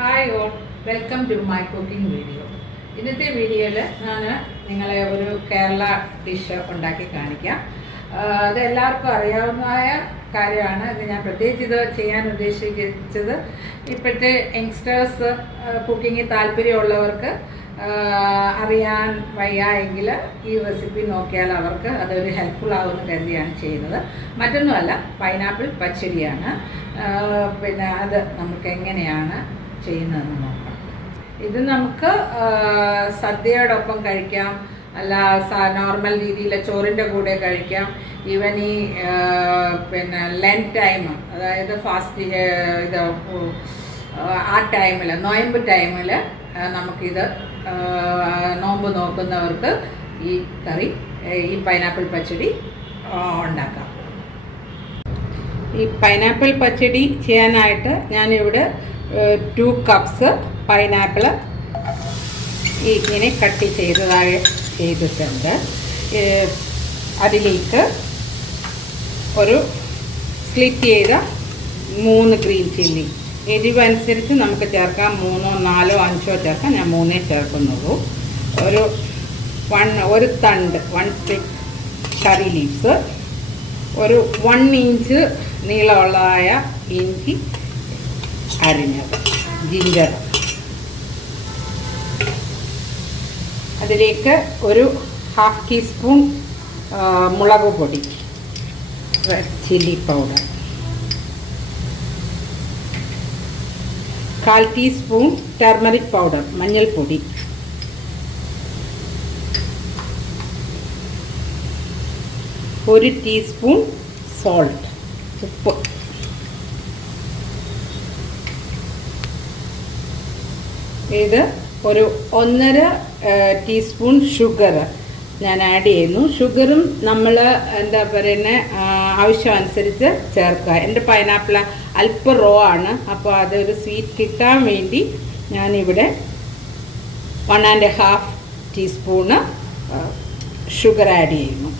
Hi all, welcome to my cooking video. ഇന്നത്തെ വീഡിയോയിൽ ഞാൻ നിങ്ങളെ ഒരു കേരള ഡിഷ് ഉണ്ടാക്കി കാണിക്കാം. അത് എല്ലാവർക്കും അറിയാവുന്നതായ കാര്യമാണ്. ഇത് ഞാൻ പ്രത്യേകിച്ച് ഇത് ചെയ്യാൻ ഉദ്ദേശിച്ചത് ഇപ്പോഴത്തെ യങ്സ്റ്റേഴ്സ് കുക്കിങ്ങിൽ താല്പര്യമുള്ളവർക്ക് അറിയാൻ വയ്യ എങ്കിൽ ഈ റെസിപ്പി നോക്കിയാൽ അവർക്ക് അതൊരു ഹെൽപ്ഫുൾ ആകുമെന്ന് കരുതിയാണ് ചെയ്യുന്നത്. മറ്റൊന്നുമല്ല, പൈനാപ്പിൾ പച്ചടിയാണ്. പിന്നെ അത് നമുക്ക് എങ്ങനെയാണ് ചെയ്യുന്നതെന്ന് നോക്കാം. ഇത് നമുക്ക് സദ്യയോടൊപ്പം കഴിക്കാം, അല്ല നോർമൽ രീതിയിൽ ചോറിൻ്റെ കൂടെ കഴിക്കാം. ഈവൻ ഈ പിന്നെ ലെൻറ്റ് ടൈം, അതായത് ഫാസ്റ്റ് ഇത് ആ ടൈമിൽ, നോയമ്പ് ടൈമിൽ നമുക്കിത് നോമ്പ് നോക്കുന്നവർക്ക് ഈ കറി, ഈ പൈനാപ്പിൾ പച്ചടി ഉണ്ടാക്കാം. ഈ പൈനാപ്പിൾ പച്ചടി ചെയ്യാനായിട്ട് ഞാനിവിടെ 2 കപ്സ് പൈനാപ്പിൾ ഇങ്ങനെ കട്ട് ചെയ്തിട്ടുണ്ട്. അതിലേക്ക് ഒരു സ്ലിറ്റ് ചെയ്ത 3 ഗ്രീൻ ചില്ലി, എരിവനുസരിച്ച് നമുക്ക് ചേർക്കാം. 3, 4, 5 ചേർക്കാം. ഞാൻ 3 ചേർക്കുന്നുള്ളൂ. ഒരു തണ്ട് 1 സ്റ്റിക്ക് കറി ലീവ്സ്, ഒരു 1 ഇഞ്ച് നീളമുള്ളതായ ഇഞ്ചി അരിഞ്ഞത്, ജിഞ്ചർ. അതിലേക്ക് ഒരു 1/2 ടീസ്പൂൺ മുളക് പൊടി, red chilli powder, 1/4 teaspoon turmeric powder, മഞ്ഞൾപ്പൊടി, 1 ടീസ്പൂൺ സോൾട്ട്, ഉപ്പ്, ഇത് ഒരു 1.5 ടീസ്പൂൺ ഷുഗർ ഞാൻ ആഡ് ചെയ്യുന്നു. ഷുഗറും നമ്മൾ എന്താ പറയുന്നത് ആവശ്യമനുസരിച്ച് ചേർക്കുക. എൻ്റെ പൈനാപ്പിൾ അല്പം റോ ആണ്, അപ്പോൾ അതൊരു സ്വീറ്റ് കിട്ടാൻ വേണ്ടി ഞാനിവിടെ 1.5 ടീസ്പൂണ് ഷുഗർ ആഡ് ചെയ്യുന്നു.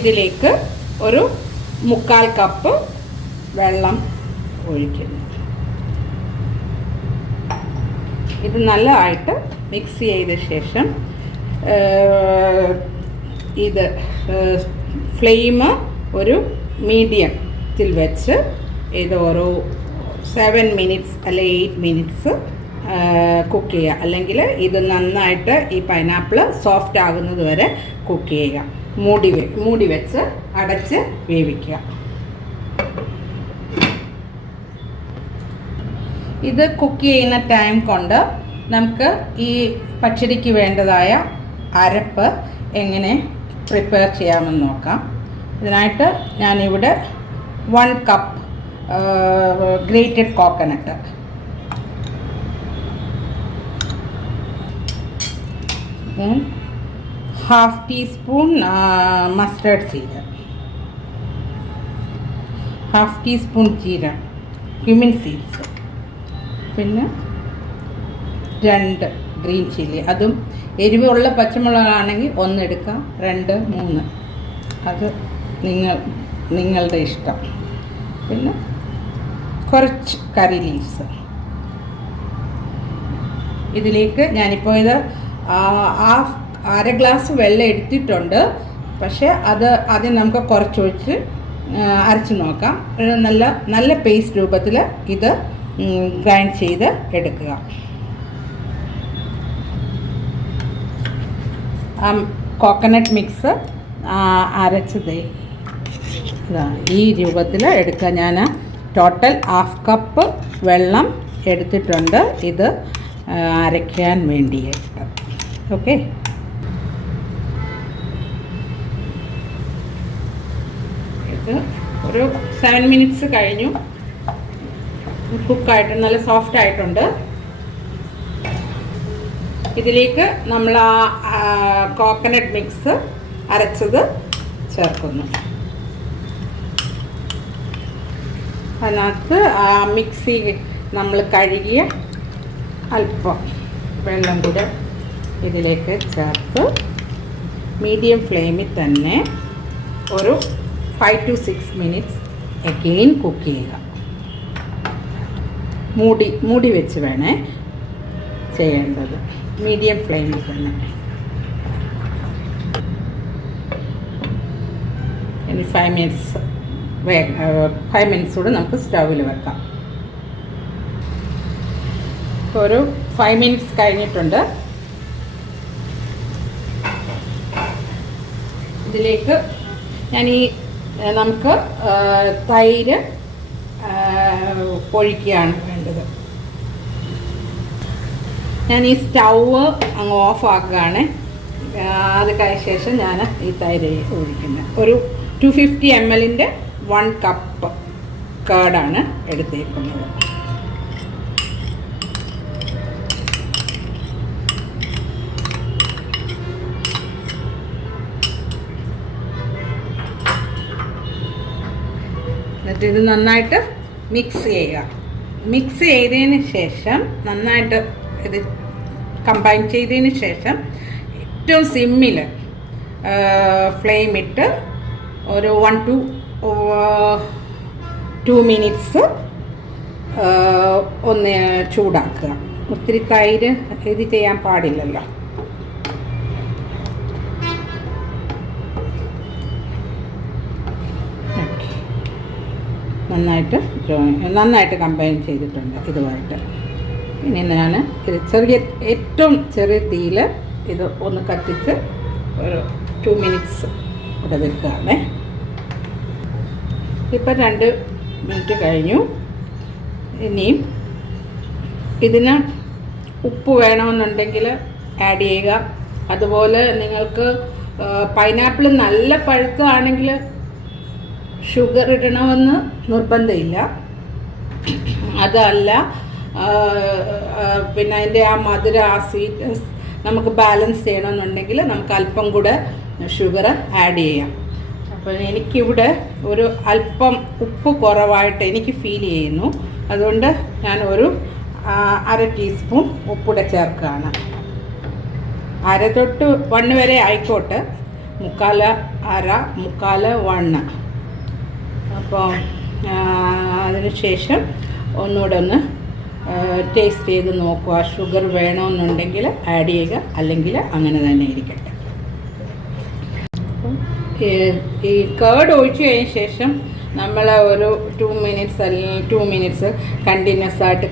ഇതിലേക്ക് ഒരു 1/4 കപ്പ് വെള്ളം ഒഴിക്കുന്നു. ഇത് നല്ലതായിട്ട് മിക്സ് ചെയ്ത ശേഷം ഇത് ഫ്ലെയിം ഒരു മീഡിയത്തിൽ വെച്ച് ഇത് ഒരു 7 മിനിറ്റ്സ് അല്ലെ 8 മിനിറ്റ്സ് കുക്ക് ചെയ്യുക. അല്ലെങ്കിൽ ഇത് നന്നായിട്ട് ഈ പൈനാപ്പിൾ സോഫ്റ്റ് ആകുന്നത് വരെ കുക്ക് ചെയ്യുക. മൂടി വെച്ച് അടച്ച് വേവിക്കുക. ഇത് കുക്ക് ചെയ്യുന്ന ടൈം കൊണ്ട് നമുക്ക് ഈ പച്ചടിക്ക് വേണ്ടതായ അരപ്പ് എങ്ങനെ പ്രിപ്പയർ ചെയ്യാമെന്ന് നോക്കാം. ഇതിനായിട്ട് ഞാനിവിടെ 1 cup grated coconut, ½ teaspoon mustard seed, ½ teaspoon ജീരകം, ക്യുമിൻ സീഡ്സ്, പിന്നെ 2 ഗ്രീൻ ചില്ലി. അതും എരിവുള്ള പച്ചമുളകാണെങ്കിൽ 1 എടുക്കാം, 2, 3 അത് നിങ്ങളുടെ ഇഷ്ടം. പിന്നെ കുറച്ച് കറി ലീവ്സ്. ഇതിലേക്ക് ഞാനിപ്പോൾ ഇത് 1/2 ഗ്ലാസ് വെള്ളം എടുത്തിട്ടുണ്ട്. പക്ഷേ ആദ്യം നമുക്ക് കുറച്ചൊഴിച്ച് അരച്ച് നോക്കാം. നല്ല പേസ്റ്റ് രൂപത്തിൽ ഇത് ഗ്രൈൻഡ് ചെയ്ത് എടുക്കുക. കോക്കനട്ട് മിക്സ് അരച്ചത് ഈ രൂപത്തിൽ എടുക്കുക. ഞാൻ ടോട്ടൽ 1/2 കപ്പ് വെള്ളം എടുത്തിട്ടുണ്ട് ഇത് അരയ്ക്കാൻ വേണ്ടിയിട്ട്. ഓക്കെ, ഇത് ഒരു 7 മിനിറ്റ്സ് കഴിഞ്ഞു. കുക്കായിട്ട് നല്ല സോഫ്റ്റ് ആയിട്ടുണ്ട്. ഇതിലേക്ക് നമ്മൾ ആ കോക്കനട്ട് മിക്സ് അരച്ചത് ചേർക്കുന്നു. അതിനകത്ത് ആ മിക്സി നമ്മൾ കഴുകിയ അല്പം വെള്ളം കൂടെ ഇതിലേക്ക് ചേർത്ത് മീഡിയം ഫ്ലെയിമിൽ തന്നെ ഒരു 5 to 6 minutes അഗെയിൻ കുക്ക് ചെയ്യുക. മൂടി വെച്ച് വേണേ ചെയ്യേണ്ടത്, മീഡിയം ഫ്ലെയിമിൽ തന്നെ. ഇനി 5 മിനിറ്റ്സ് കൂടെ നമുക്ക് സ്റ്റൗവിൽ വെക്കാം. ഇപ്പോൾ ഒരു 5 മിനിറ്റ്സ് കഴിഞ്ഞിട്ടുണ്ട്. ഇതിലേക്ക് നമുക്ക് തൈര് ഒഴിക്കുകയാണ് വേണ്ടത്. ഞാൻ ഈ സ്റ്റൗവ് അങ്ങ് ഓഫാക്കുകയാണ്. അത് കഴിഞ്ഞ ശേഷം ഞാൻ ഈ തൈര് ഒഴിക്കുന്നത്. ഒരു 250 ml 1 കപ്പ് കേടാണ് എടുത്തേക്കുന്നത്. എന്നിട്ട് ഇത് നന്നായിട്ട് മിക്സ് ചെയ്യുക. മിക്സ് ചെയ്തതിന് ശേഷം നന്നായിട്ട് ഇത് കമ്പൈൻ ചെയ്തതിന് ശേഷം ഏറ്റവും സിമ്മിൽ ഫ്ലെയിം ഇട്ട് ഒരു 1 to 2 മിനിറ്റ്സ് ഒന്ന് ചൂടാക്കുക. ഒത്തിരി തൈര് ഇത് ചെയ്യാൻ പാടില്ലല്ലോ. നന്നായിട്ട് കമ്പൈൻ ചെയ്തിട്ടുണ്ട് ഇതുമായിട്ട്. ഇനി ഞാൻ ഇത് ഏറ്റവും ചെറിയ തീയിൽ ഇത് ഒന്ന് കത്തിച്ച് ഒരു 2 മിനിറ്റ്സ് ഇവിടെ വെക്കുകയാണ്. ഇപ്പം 2 മിനിറ്റ് കഴിഞ്ഞു. ഇനിയും ഇതിന് ഉപ്പ് വേണമെന്നുണ്ടെങ്കിൽ ആഡ് ചെയ്യുക. അതുപോലെ നിങ്ങൾക്ക് പൈനാപ്പിൾ നല്ല പഴുത്തതാണെങ്കിൽ ഷുഗർ ഇടണമെന്ന് നിർബന്ധമില്ല. അതല്ല, പിന്നെ അതിൻ്റെ ആ മധുരം, ആ സ്വീറ്റ്നെസ് നമുക്ക് ബാലൻസ് ചെയ്യണമെന്നുണ്ടെങ്കിൽ നമുക്ക് അല്പം കൂടെ ഷുഗർ ആഡ് ചെയ്യാം. അപ്പോൾ എനിക്കിവിടെ ഒരു അല്പം ഉപ്പ് കുറവായിട്ട് എനിക്ക് ഫീൽ ചെയ്യുന്നു. അതുകൊണ്ട് ഞാൻ ഒരു 1/2 ടീസ്പൂൺ ഉപ്പൂടെ ചേർക്കുകയാണ്. 1/2 തൊട്ട് 1 വരെ ആയിക്കോട്ടെ, 1/4 1. അപ്പോൾ അതിന് ശേഷം ഒന്നുകൂടെ ഒന്ന് ടേസ്റ്റ് ചെയ്ത് നോക്കുക. ഷുഗർ വേണമെന്നുണ്ടെങ്കിൽ ആഡ് ചെയ്യുക, അല്ലെങ്കിൽ അങ്ങനെ തന്നെ ഇരിക്കട്ടെ. ഈ കേർഡ് ഒഴിച്ച് കഴിഞ്ഞ ശേഷം നമ്മൾ ഒരു 2 മിനിറ്റ്സ് അല്ലെങ്കിൽ 2 മിനിറ്റ്സ് കണ്ടിന്യൂസ് ആയിട്ട്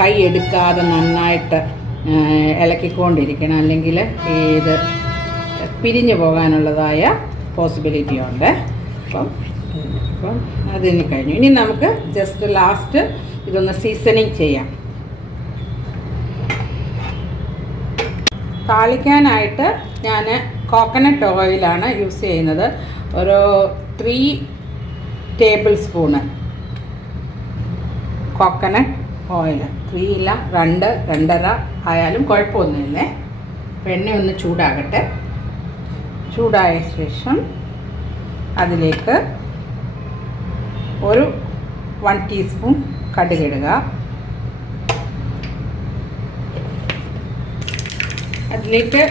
കൈ എടുക്കാതെ നന്നായിട്ട് ഇളക്കിക്കൊണ്ടിരിക്കണം. അല്ലെങ്കിൽ ഇത് പിരിഞ്ഞു പോകാനുള്ളതായ പോസിബിലിറ്റി ഉണ്ട്. അപ്പം അതിന് കഴിഞ്ഞു. ഇനി നമുക്ക് ജസ്റ്റ് ലാസ്റ്റ് ഇതൊന്ന് സീസണിങ് ചെയ്യാം. താളിക്കാനായിട്ട് ഞാൻ കോക്കനട്ട് ഓയിലാണ് യൂസ് ചെയ്യുന്നത്. ഒരു 3 ടേബിൾ സ്പൂണ് കോക്കനട്ട് ഓയിൽ. 3 ഇല്ല, 2, 2.5 ആയാലും കുഴപ്പമൊന്നുമില്ലേ. എണ്ണ ഒന്ന് ചൂടാകട്ടെ. ചൂടായ ശേഷം അതിലേക്ക് ഒരു 1 ടീസ്പൂൺ കടുകിടുക. അതിലേക്ക്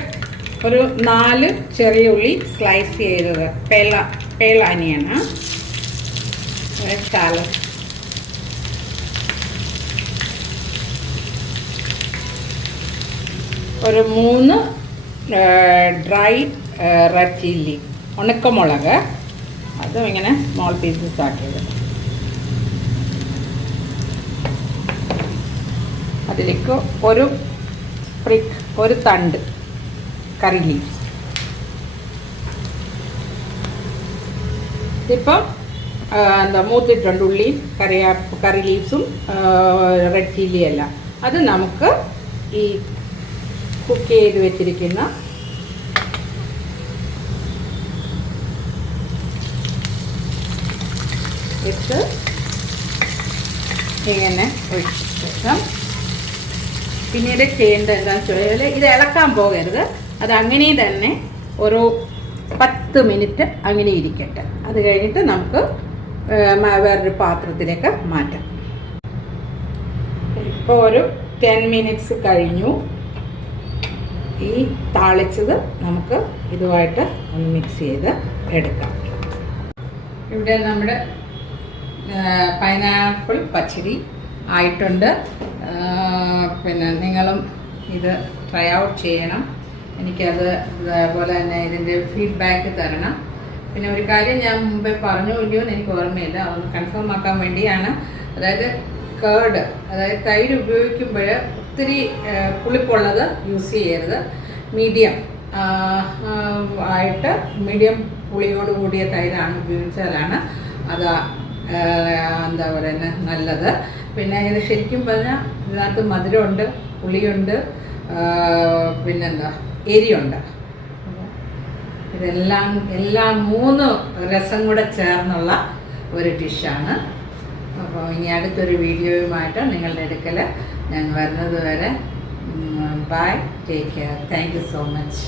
ഒരു 4 ചെറിയ ഉള്ളി സ്ലൈസ് ചെയ്തത്, പേലാനിയാണ് ശാലം. ഒരു 3 ഡ്രൈ റെഡ് ചില്ലി, ഉണക്കമുളക്, അതും ഇങ്ങനെ സ്മോൾ പീസസ് ആക്കിയത്. അതിലേക്ക് ഒരു തണ്ട് കറി ലീവ്സ്. ഇതിപ്പം മൂത്തിട്ടുണ്ട് ഉള്ളി, കറി ലീവ്സും റെഡ് ചില്ലിയല്ല. അത് നമുക്ക് ഈ കുക്ക് ചെയ്ത് വെച്ചിരിക്കുന്ന ഇട്ട് ഇങ്ങനെ ഒഴിച്ച ശേഷം പിന്നീട് ചെയ്യേണ്ടത് എന്താണെന്ന് വെച്ചാൽ ഇത് ഇളക്കാൻ പോകരുത്. അത് അങ്ങനെ തന്നെ ഒരു 10 മിനിറ്റ് അങ്ങനെ ഇരിക്കട്ടെ. അത് കഴിഞ്ഞിട്ട് നമുക്ക് വേറൊരു പാത്രത്തിലേക്ക് മാറ്റാം. ഇപ്പോൾ ഒരു 10 മിനിറ്റ്സ് കഴിഞ്ഞു. ഈ താളിച്ചത് നമുക്ക് ഇതുമായിട്ട് ഒന്ന് മിക്സ് ചെയ്ത് എടുക്കാം. ഇവിടെ നമ്മുടെ പൈനാപ്പിൾ പച്ചടി ആയിട്ടുണ്ട്. പിന്നെ നിങ്ങളും ഇത് ട്രൈ ഔട്ട് ചെയ്യണം. എനിക്കത് അതുപോലെ തന്നെ ഇതിൻ്റെ ഫീഡ്ബാക്ക് തരണം. പിന്നെ ഒരു കാര്യം ഞാൻ മുമ്പേ പറഞ്ഞു ഇല്ലയോ എന്ന് എനിക്ക് ഓർമ്മയില്ല, അതൊന്ന് കൺഫേം ആക്കാൻ വേണ്ടിയാണ്. അതായത് കേർഡ്, അതായത് തൈര് ഉപയോഗിക്കുമ്പോൾ ഒത്തിരി പുളിപ്പുള്ളത് യൂസ് ചെയ്യരുത്. മീഡിയം ആയിട്ട് മീഡിയം പുളിയോട് കൂടിയ തൈരാണ് ഉപയോഗിച്ചാലാണ് അത് എന്താ പറയുന്നത് നല്ലത്. പിന്നെ ഇത് ശരിക്കും പറഞ്ഞാൽ ഇതിനകത്ത് മധുരമുണ്ട്, പുളിയുണ്ട്, പിന്നെന്താ എരിയുണ്ട്. എല്ലാം 3 രസം കൂടെ ചേർന്നുള്ള ഒരു ഡിഷാണ്. അപ്പോൾ ഇനി അടുത്തൊരു വീഡിയോയുമായിട്ട് നിങ്ങളുടെ അടുക്കൽ ഞാൻ വരുന്നത് വരെ bye, take care, thank you so much.